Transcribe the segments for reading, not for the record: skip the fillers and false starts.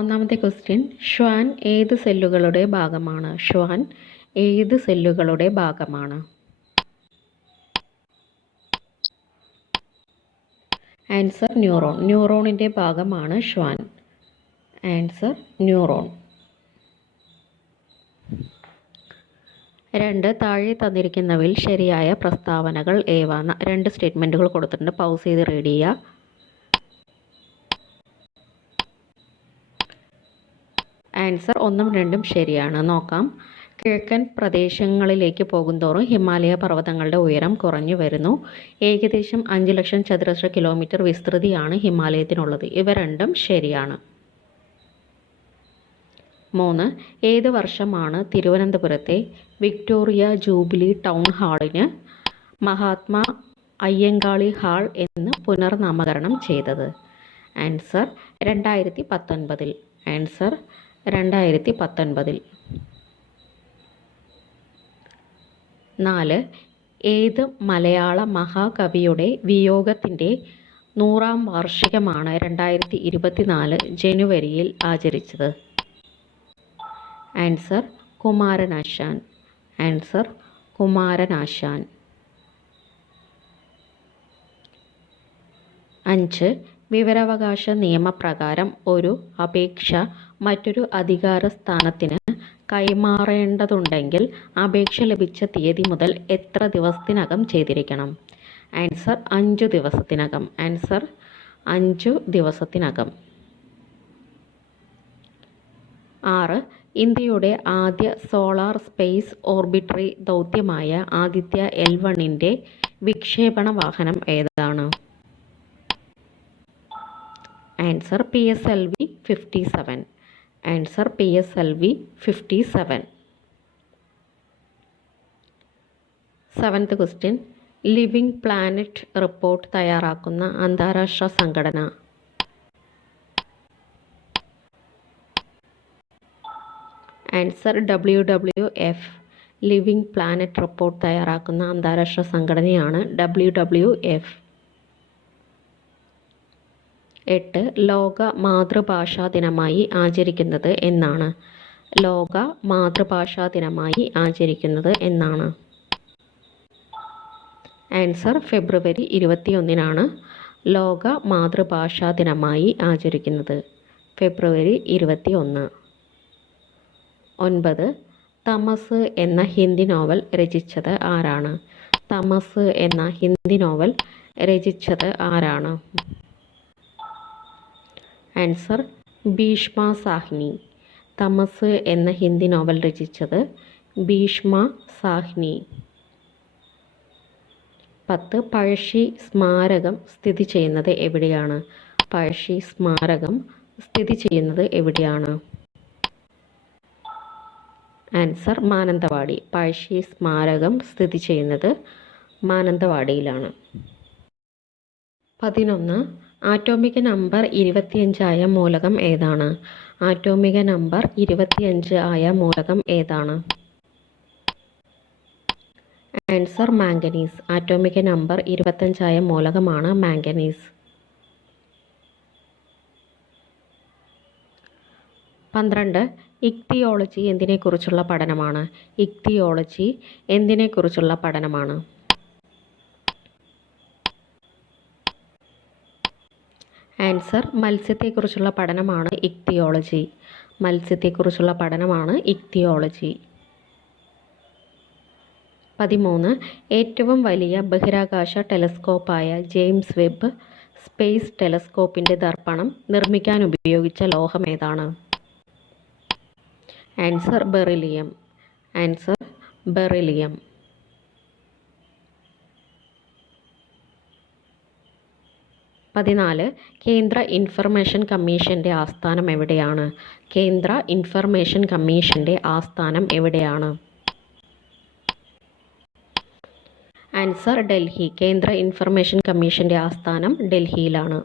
ഒന്നാമത്തെ ക്വസ്റ്റ്യൻ, ശ്വാൻ ഏത് സെല്ലുകളുടെ ഭാഗമാണ്? ശ്വാൻ ഏത് സെല്ലുകളുടെ ഭാഗമാണ്? Answer neuron. ന്യൂറോണിൻ്റെ ഭാഗമാണ് ശ്വാൻ. Answer neuron. 2. താഴെ തന്നിരിക്കുന്നവയിൽ ശരിയായ പ്രസ്താവനകൾ ഏവ? 2 സ്റ്റേറ്റ്മെൻറ്റുകൾ കൊടുത്തിട്ടുണ്ട്, പൗസ് ചെയ്ത് റീഡ് ചെയ്യുക. ആൻസർ 1ഉം 2ഉം ശരിയാണ്. നോക്കാം. കിഴക്കൻ പ്രദേശങ്ങളിലേക്ക് പോകുന്തോറും ഹിമാലയ പർവ്വതങ്ങളുടെ ഉയരം കുറഞ്ഞു വരുന്നു. ഏകദേശം 5 ലക്ഷം ചതുരശ്ര കിലോമീറ്റർ വിസ്തൃതിയാണ് ഹിമാലയത്തിനുള്ളത്. ഇവ രണ്ടും ശരിയാണ്. 3. ഏത് വർഷമാണ് തിരുവനന്തപുരത്തെ വിക്ടോറിയ ജൂബിലി ടൗൺ ഹാളിന് മഹാത്മാ അയ്യങ്കാളി ഹാൾ എന്ന് പുനർനാമകരണം ചെയ്തത്? ആൻസർ 2019. ആൻസർ 2019. 4. ഏത് മലയാള മഹാകവിയുടെ വിയോഗത്തിൻ്റെ 100ാം വാർഷികമാണ് 2024 ജനുവരിയിൽ ആചരിച്ചത്? ആൻസർ കുമാരനാശാൻ. ആൻസർ കുമാരനാശാൻ. 5. വിവരാവകാശ നിയമപ്രകാരം ഒരു അപേക്ഷ മറ്റൊരു അധികാര സ്ഥാനത്തിന് കൈമാറേണ്ടതുണ്ടെങ്കിൽ അപേക്ഷ ലഭിച്ച തീയതി മുതൽ എത്ര ദിവസത്തിനകം ചെയ്തിരിക്കണം? ആൻസർ 5 ദിവസത്തിനകം. ആൻസർ 5 ദിവസത്തിനകം. 6. ഇന്ത്യയുടെ ആദ്യ സോളാർ സ്പേസ് ഓർബിറ്ററി ദൗത്യമായ ആദിത്യ L1ൻ്റെ വിക്ഷേപണ വാഹനം ഏതാണ്? Answer PSLV-57. Answer PSLV-57. 7th question, living planet report തയ്യാറാക്കുന്ന അന്താരാഷ്ട്ര സംഘടന? Answer WWF. Living planet report തയ്യാറാക്കുന്ന അന്താരാഷ്ട്ര സംഘടനയാണ് WWF. 8. ലോക മാതൃഭാഷാ ദിനമായി ആചരിക്കുന്നത് എന്നാണ്? ലോക മാതൃഭാഷാ ദിനമായി ആചരിക്കുന്നത് എന്നാണ്? ആൻസർ ഫെബ്രുവരി 21 ലോക മാതൃഭാഷാ ദിനമായി ആചരിക്കുന്നത്. ഫെബ്രുവരി 21. 9. തമസ് എന്ന ഹിന്ദി നോവൽ രചിച്ചത് ആരാണ്? തമസ് എന്ന ഹിന്ദി നോവൽ രചിച്ചത് ആരാണ്? ആൻസർ ഭീഷ്മ സാഹ്നി. തമസ് എന്ന ഹിന്ദി നോവൽ രചിച്ചത് ഭീഷ്മ സാഹ്നി. 10. പഴശ്ശി സ്മാരകം സ്ഥിതി ചെയ്യുന്നത് എവിടെയാണ്? പഴശ്ശി സ്മാരകം സ്ഥിതി ചെയ്യുന്നത് എവിടെയാണ്? ആൻസർ മാനന്തവാടി. പഴശ്ശി സ്മാരകം സ്ഥിതി ചെയ്യുന്നത് മാനന്തവാടിയിലാണ്. 11. ആറ്റോമിക നമ്പർ 25 ആയ മൂലകം ഏതാണ്? ആറ്റോമിക നമ്പർ 25 ആയ മൂലകം ഏതാണ്? Answer manganese. ആറ്റോമിക നമ്പർ 25 ആയ മൂലകമാണ് മാംഗനീസ്. 12. ഇക്തിയോളജി എന്തിനെക്കുറിച്ചുള്ള പഠനമാണ്? ഇക്തിയോളജി എന്തിനെക്കുറിച്ചുള്ള പഠനമാണ്? ആൻസർ മത്സ്യത്തെക്കുറിച്ചുള്ള പഠനമാണ് ഇക്തിയോളജി. മത്സ്യത്തെക്കുറിച്ചുള്ള പഠനമാണ് ഇക്തിയോളജി. 13. ഏറ്റവും വലിയ ബഹിരാകാശ ടെലസ്കോപ്പായ ജെയിംസ് വെബ് സ്പേസ് ടെലസ്കോപ്പിൻ്റെ ദർപ്പണം നിർമ്മിക്കാൻ ഉപയോഗിച്ച ലോഹം ഏതാണ്? Answer beryllium. Answer beryllium. 14. കേന്ദ്ര ഇൻഫർമേഷൻ കമ്മീഷൻ്റെ ആസ്ഥാനം എവിടെയാണ്? കേന്ദ്ര ഇൻഫർമേഷൻ കമ്മീഷൻ്റെ ആസ്ഥാനം എവിടെയാണ്? ആൻസർ ഡൽഹി. കേന്ദ്ര ഇൻഫർമേഷൻ കമ്മീഷൻ്റെ ആസ്ഥാനം ഡൽഹിയിലാണ്.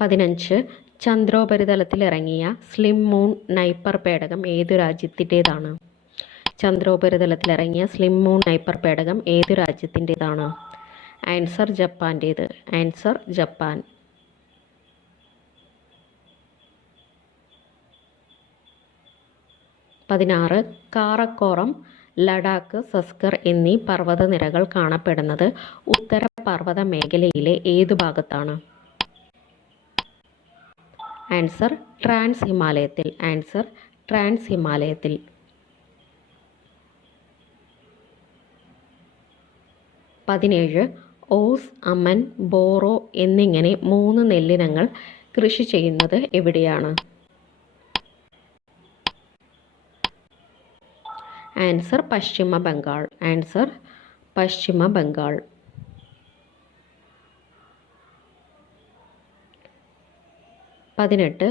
15. ചന്ദ്രോപരിതലത്തിൽ ഇറങ്ങിയ സ്ലിം മൂൺ നൈപ്പർ പേടകം ഏതു രാജ്യത്തിൻ്റേതാണ്? ചന്ദ്രോപരിതലത്തിലിറങ്ങിയ സ്ലിം മൂൺ നൈപ്പർ പേടകം ഏതു രാജ്യത്തിൻ്റേതാണ്? ആൻസർ ജപ്പാൻ്റേത്. Answer Japan. 16 കാറക്കോറം, ലഡാക്ക്, സസ്കർ എന്നീ പർവ്വതനിരകൾ കാണപ്പെടുന്നത് ഉത്തര പർവ്വത മേഖലയിലെ ഏതു ഭാഗത്താണ്? ആൻസർ ട്രാൻസ് ഹിമാലയത്തിൽ. ആൻസർ ട്രാൻസ് ഹിമാലയത്തിൽ. 17 ഓസ്, അമൻ, ബോറോ എന്നിങ്ങനെ 3 നെല്ലിനങ്ങൾ കൃഷി ചെയ്യുന്നത് എവിടെയാണ്? ആൻസർ പശ്ചിമ ബംഗാൾ. ആൻസർ പശ്ചിമ ബംഗാൾ. 18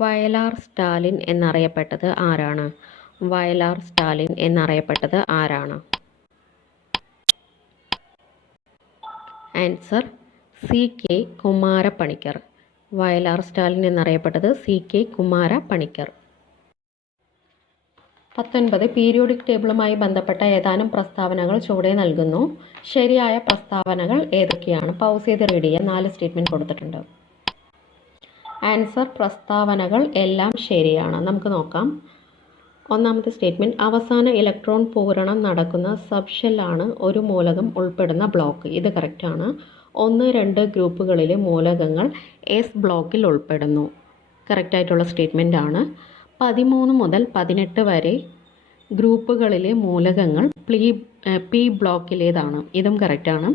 വയലാർ സ്റ്റാലിൻ എന്നറിയപ്പെട്ടത് ആരാണ്? വയലാർ സ്റ്റാലിൻ എന്നറിയപ്പെട്ടത് ആരാണ്? Answer CK Kumarapanicker. Vayalar Stalin എന്നറിയപ്പെട്ടത് CK കുമാരപണിക്കർ. 19 പീരിയോഡിക് ടേബിളുമായി ബന്ധപ്പെട്ട ഏതാനും പ്രസ്താവനകൾ ചുവടെ നൽകുന്നു. ശരിയായ പ്രസ്താവനകൾ ഏതൊക്കെയാണ്? പൗസ് ചെയ്ത് റീഡ് ചെയ്യുക. 4 സ്റ്റേറ്റ്മെൻറ്റ് കൊടുത്തിട്ടുണ്ട്. ആൻസർ പ്രസ്താവനകൾ എല്ലാം ശരിയാണ്. നമുക്ക് നോക്കാം. ഒന്നാമത്തെ സ്റ്റേറ്റ്മെൻറ്റ്, അവസാന ഇലക്ട്രോൺ പൂരണം നടക്കുന്ന സബ്ഷെല്ലാണ് ഒരു മൂലകം ഉൾപ്പെടുന്ന ബ്ലോക്ക്. ഇത് കറക്റ്റാണ്. 1, 2 ഗ്രൂപ്പുകളിലെ മൂലകങ്ങൾ S ബ്ലോക്കിൽ ഉൾപ്പെടുന്നു. കറക്റ്റായിട്ടുള്ള സ്റ്റേറ്റ്മെൻ്റ് ആണ്. 13 മുതൽ 18 വരെ ഗ്രൂപ്പുകളിലെ മൂലകങ്ങൾ P ബ്ലോക്കിലേതാണ്. ഇതും കറക്റ്റാണ്.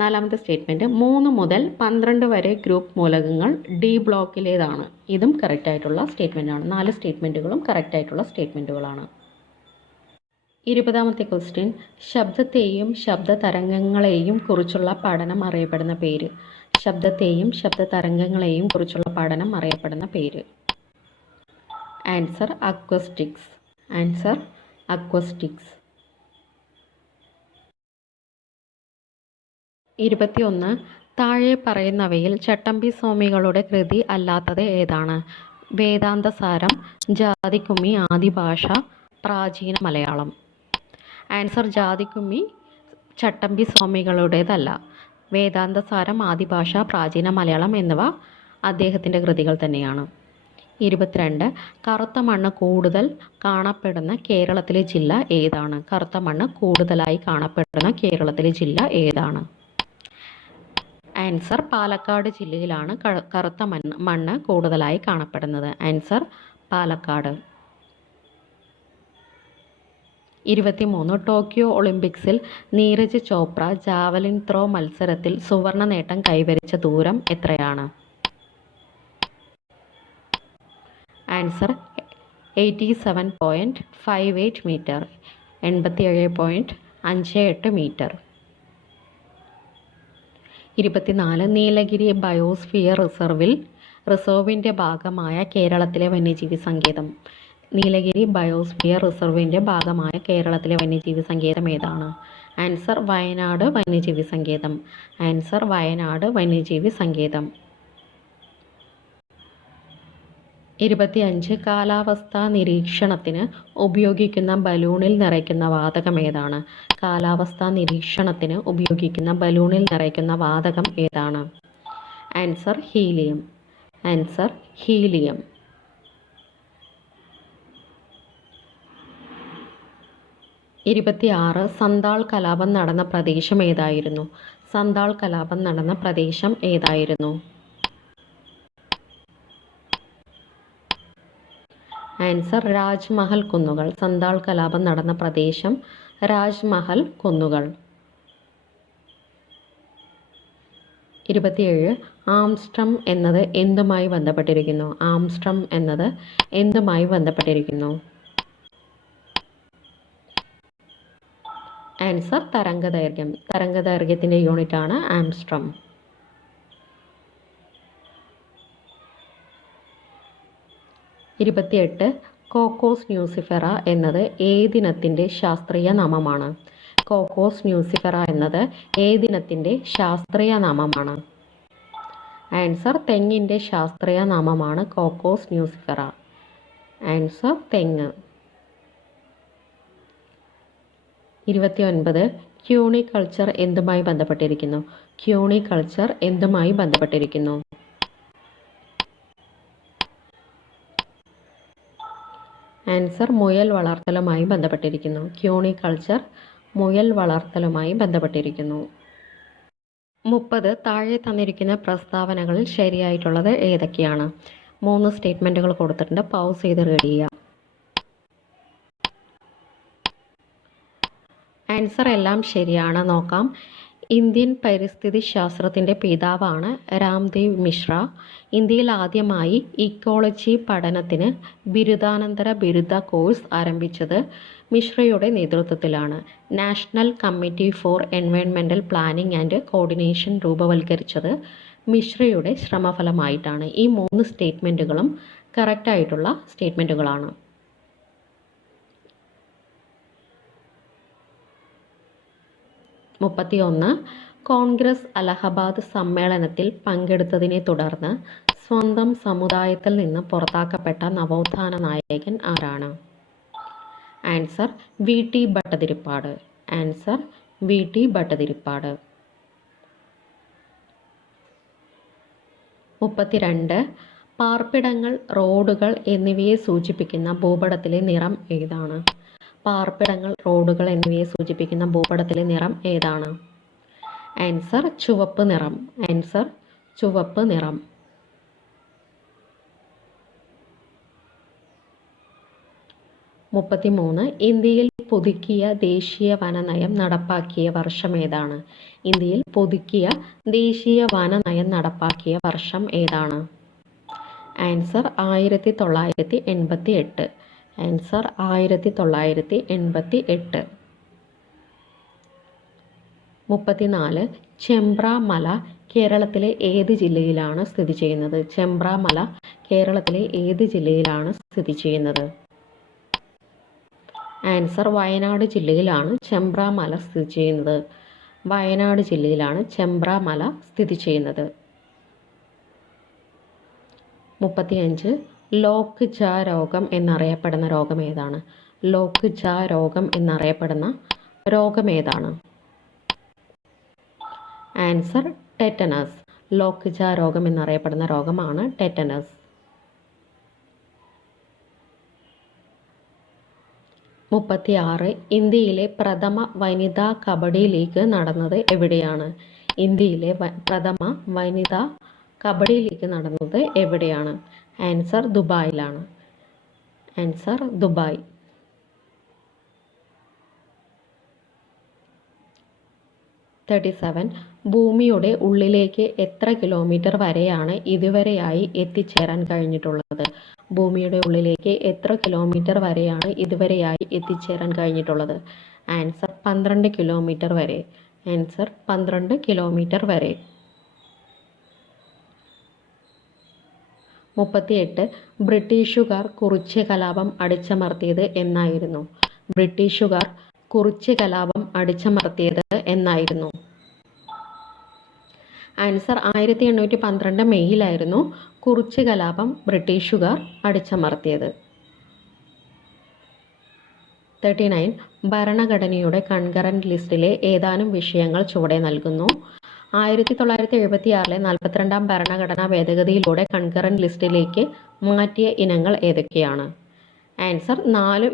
4ാമത്തെ സ്റ്റേറ്റ്മെൻറ്റ്, 3 മുതൽ 12 വരെ ഗ്രൂപ്പ് മൂലകങ്ങൾ D ബ്ലോക്കിലേതാണ്. ഇതും കറക്റ്റായിട്ടുള്ള സ്റ്റേറ്റ്മെൻറ്റാണ്. 4 സ്റ്റേറ്റ്മെൻറ്റുകളും കറക്റ്റായിട്ടുള്ള സ്റ്റേറ്റ്മെൻറ്റുകളാണ്. 20ാമത്തെ ക്വസ്റ്റ്യൻ, ശബ്ദത്തെയും ശബ്ദ തരംഗങ്ങളെയും കുറിച്ചുള്ള പഠനം അറിയപ്പെടുന്ന പേര്. ശബ്ദത്തെയും ശബ്ദ തരംഗങ്ങളെയും കുറിച്ചുള്ള പഠനം അറിയപ്പെടുന്ന പേര്. Answer acoustics. Answer acoustics. 21 താഴെ പറയുന്നവയിൽ ചട്ടമ്പി സ്വാമികളുടെ കൃതി അല്ലാത്തത് ഏതാണ്? വേദാന്തസാരം, ജാതിക്കുമ്മി, ആദിഭാഷ, പ്രാചീന മലയാളം. ആൻസർ ജാതിക്കുമ്മി ചട്ടമ്പി സ്വാമികളുടേതല്ല. വേദാന്തസാരം, ആദിഭാഷ, പ്രാചീന മലയാളം എന്നിവ അദ്ദേഹത്തിൻ്റെ കൃതികൾ തന്നെയാണ്. 22 കറുത്ത മണ്ണ് കൂടുതൽ കാണപ്പെടുന്ന കേരളത്തിലെ ജില്ല ഏതാണ്? കറുത്ത മണ്ണ് കൂടുതലായി കാണപ്പെടുന്ന കേരളത്തിലെ ജില്ല ഏതാണ്? ആൻസർ പാലക്കാട് ജില്ലയിലാണ് കറുത്ത മണ്ണ് കൂടുതലായി കാണപ്പെടുന്നത്. ആൻസർ പാലക്കാട്. 23 ടോക്കിയോ ഒളിമ്പിക്സിൽ നീരജ് ചോപ്ര ജാവലിൻ ത്രോ മത്സരത്തിൽ സുവർണ നേട്ടം കൈവരിച്ച ദൂരം എത്രയാണ്? Answer 87.58 metre. 87.58 metre. 24 Nilgiri biosphere റിസർവിൻ്റെ ഭാഗമായ കേരളത്തിലെ വന്യജീവി സങ്കേതം. നീലഗിരി ബയോസ്ഫിയർ റിസർവിൻ്റെ ഭാഗമായ കേരളത്തിലെ വന്യജീവി സങ്കേതം ഏതാണ്? ആൻസർ വയനാട് വന്യജീവി സങ്കേതം. ആൻസർ വയനാട് വന്യജീവി സങ്കേതം. 25 കാലാവസ്ഥാ നിരീക്ഷണത്തിന് ഉപയോഗിക്കുന്ന ബലൂണിൽ നിറയ്ക്കുന്ന വാതകം ഏതാണ്? കാലാവസ്ഥാ നിരീക്ഷണത്തിന് ഉപയോഗിക്കുന്ന ബലൂണിൽ നിറയ്ക്കുന്ന വാതകം ഏതാണ്? Answer helium. Answer helium. 26 Santhal കലാപം നടന്ന പ്രദേശം ഏതായിരുന്നു? സന്താൾ കലാപം നടന്ന പ്രദേശം ഏതായിരുന്നു? ആൻസർ രാജ്മഹൽ കുന്നുകൾ. സന്താൾ കലാപം നടന്ന പ്രദേശം രാജ്മഹൽ കുന്നുകൾ. 27 ആംസ്ട്രം എന്നത് എന്തുമായി ബന്ധപ്പെട്ടിരിക്കുന്നു? ആംസ്ട്രം എന്നത് എന്തുമായി ബന്ധപ്പെട്ടിരിക്കുന്നു? ആൻസർ തരംഗദൈർഘ്യം. തരംഗദൈർഘ്യത്തിൻ്റെ യൂണിറ്റാണ് ആംസ്ട്രം. 28 കോക്കോസ് ന്യൂസിഫെറ എന്നത് ഏതിനത്തിൻ്റെ ശാസ്ത്രീയ നാമമാണ്? കോക്കോസ് ന്യൂസിഫെറ എന്നത് ഏതിനത്തിൻ്റെ ശാസ്ത്രീയ നാമമാണ്? ആൻസർ തെങ്ങിൻ്റെ ശാസ്ത്രീയ നാമമാണ് കോക്കോസ് ന്യൂസിഫെറ. ആൻസർ തെങ്ങ്. 29 ക്യൂണിക്കൾച്ചർ എന്തുമായി ബന്ധപ്പെട്ടിരിക്കുന്നു? ക്യൂണിക്കൾച്ചർ എന്തുമായി ബന്ധപ്പെട്ടിരിക്കുന്നു? ആൻസർ മുയൽ വളർത്തലുമായി ബന്ധപ്പെട്ടിരിക്കുന്നു. ക്യൂണിക്കൾച്ചർ മുയൽ വളർത്തലുമായി ബന്ധപ്പെട്ടിരിക്കുന്നു. 30 താഴെ തന്നിരിക്കുന്ന പ്രസ്താവനകളിൽ ശരിയായിട്ടുള്ളത് ഏതൊക്കെയാണ്? 3 സ്റ്റേറ്റ്മെൻറ്റുകൾ കൊടുത്തിട്ടുണ്ട്. പൗസ് ചെയ്ത് റീഡ് ചെയ്യുക. ആൻസർ എല്ലാം ശരിയാണ്. നോക്കാം. ഇന്ത്യൻ പരിസ്ഥിതി ശാസ്ത്രത്തിൻ്റെ പിതാവാണ് രാംദേവ് മിശ്ര. ഇന്ത്യയിൽ ആദ്യമായി ഇക്കോളജി പഠനത്തിന് ബിരുദാനന്തര ബിരുദ കോഴ്സ് ആരംഭിച്ചത് മിശ്രയുടെ നേതൃത്വത്തിലാണ്. National committee for environmental planning and coordination രൂപവൽക്കരിച്ചത് മിശ്രയുടെ ശ്രമഫലമായിട്ടാണ്. ഈ 3 സ്റ്റേറ്റ്മെൻറ്റുകളും കറക്റ്റായിട്ടുള്ള സ്റ്റേറ്റ്മെൻറ്റുകളാണ്. 31 കോൺഗ്രസ് അലഹബാദ് സമ്മേളനത്തിൽ പങ്കെടുത്തതിനെ തുടർന്ന് സ്വന്തം സമുദായത്തിൽ നിന്ന് പുറത്താക്കപ്പെട്ട നവോത്ഥാന നായകൻ ആരാണ്? Answer V T Bhattathiripad. Answer V T Bhattathiripad. 32 പാർപ്പിടങ്ങൾ, റോഡുകൾ എന്നിവയെ സൂചിപ്പിക്കുന്ന ഭൂപടത്തിലെ നിറം ഏതാണ്? പാർപ്പിടങ്ങൾ, റോഡുകൾ എന്നിവയെ സൂചിപ്പിക്കുന്ന ഭൂപടത്തിലെ നിറം ഏതാണ്? ആൻസർ ചുവപ്പ് നിറം. ആൻസർ ചുവപ്പ് നിറം. 33 ഇന്ത്യയിൽ പുതുക്കിയ ദേശീയ വനനയം നടപ്പാക്കിയ വർഷം ഏതാണ്? ഇന്ത്യയിൽ പുതുക്കിയ ദേശീയ വനനയം നടപ്പാക്കിയ വർഷം ഏതാണ്? ആൻസർ 1988. ആൻസർ 1988. 34 ചെമ്പ്ര മല കേരളത്തിലെ ഏത് ജില്ലയിലാണ് സ്ഥിതി ചെയ്യുന്നത്? ചെമ്പ്ര മല കേരളത്തിലെ ഏത് ജില്ലയിലാണ് സ്ഥിതി ചെയ്യുന്നത്? ആൻസർ വയനാട് ജില്ലയിലാണ് ചെമ്പ്ര മല സ്ഥിതി ചെയ്യുന്നത്. വയനാട് ജില്ലയിലാണ് ചെമ്പ്ര മല സ്ഥിതി ചെയ്യുന്നത്. 35 ലോക്ക് ജ രോഗം എന്നറിയപ്പെടുന്ന രോഗം ഏതാണ്? ലോക്ക് ജ രോഗം എന്നറിയപ്പെടുന്ന രോഗം ഏതാണ്? Answer tetanus. ലോക്ക് ജ രോഗം എന്നറിയപ്പെടുന്ന രോഗമാണ് ടെറ്റനസ്. 36 ഇന്ത്യയിലെ പ്രഥമ വനിതാ കബഡി ലീഗ് നടന്നത് എവിടെയാണ്? ഇന്ത്യയിലെ പ്രഥമ വനിതാ കബഡി ലീഗ് നടന്നത് എവിടെയാണ്? ആൻസർ ദുബായിലാണ്. Answer Dubai. 37 ഭൂമിയുടെ ഉള്ളിലേക്ക് എത്ര കിലോമീറ്റർ വരെയാണ് ഇതുവരെയായി എത്തിച്ചേരാൻ കഴിഞ്ഞിട്ടുള്ളത്? ഭൂമിയുടെ ഉള്ളിലേക്ക് എത്ര കിലോമീറ്റർ വരെയാണ് ഇതുവരെയായി എത്തിച്ചേരാൻ കഴിഞ്ഞിട്ടുള്ളത്? ആൻസർ 12 കിലോമീറ്റർ വരെ. ആൻസർ 12 കിലോമീറ്റർ വരെ. 38 ബ്രിട്ടീഷുകാർ കുറിച്യ കലാപം അടിച്ചമർത്തിയത് എന്നായിരുന്നു? ബ്രിട്ടീഷുകാർ കുറിച്യ കലാപം അടിച്ചമർത്തിയത് എന്നായിരുന്നു? ആൻസർ 1812 മെയ്യിലായിരുന്നു കുറിച്യ കലാപം ബ്രിട്ടീഷുകാർ അടിച്ചമർത്തിയത്. 39 ഭരണഘടനയുടെ കൺകറന്റ് ലിസ്റ്റിലെ ഏതാനും വിഷയങ്ങൾ ചുവടെ നൽകുന്നു. 1976 42-ാം ഭരണഘടനാ ഭേദഗതിയിലൂടെ കൺകറന്റ് ലിസ്റ്റിലേക്ക് മാറ്റിയ ഇനങ്ങൾ ഏതൊക്കെയാണ്? ആൻസർ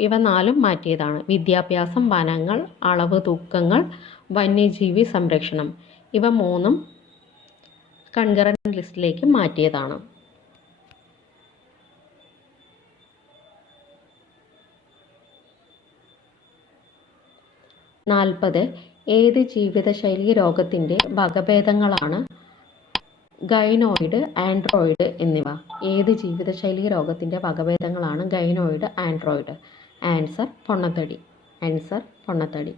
ഇവ നാലും മാറ്റിയതാണ്. വിദ്യാഭ്യാസം, വനങ്ങൾ, അളവ് തൂക്കങ്ങൾ, വന്യജീവി സംരക്ഷണം. ഇവ 3ഉം കൺകറന്റ് ലിസ്റ്റിലേക്ക് മാറ്റിയതാണ്. 40 ഏത് ജീവിതശൈലി രോഗത്തിൻ്റെ വകഭേദങ്ങളാണ് ഗൈനോയിഡ്, ആൻഡ്രോയിഡ് എന്നിവ? ഏത് ജീവിതശൈലി രോഗത്തിൻ്റെ വകഭേദങ്ങളാണ് ഗൈനോയിഡ്, ആൻഡ്രോയിഡ്? ആൻസർ പൊണ്ണത്തടി. ആൻസർ പൊണ്ണത്തടി.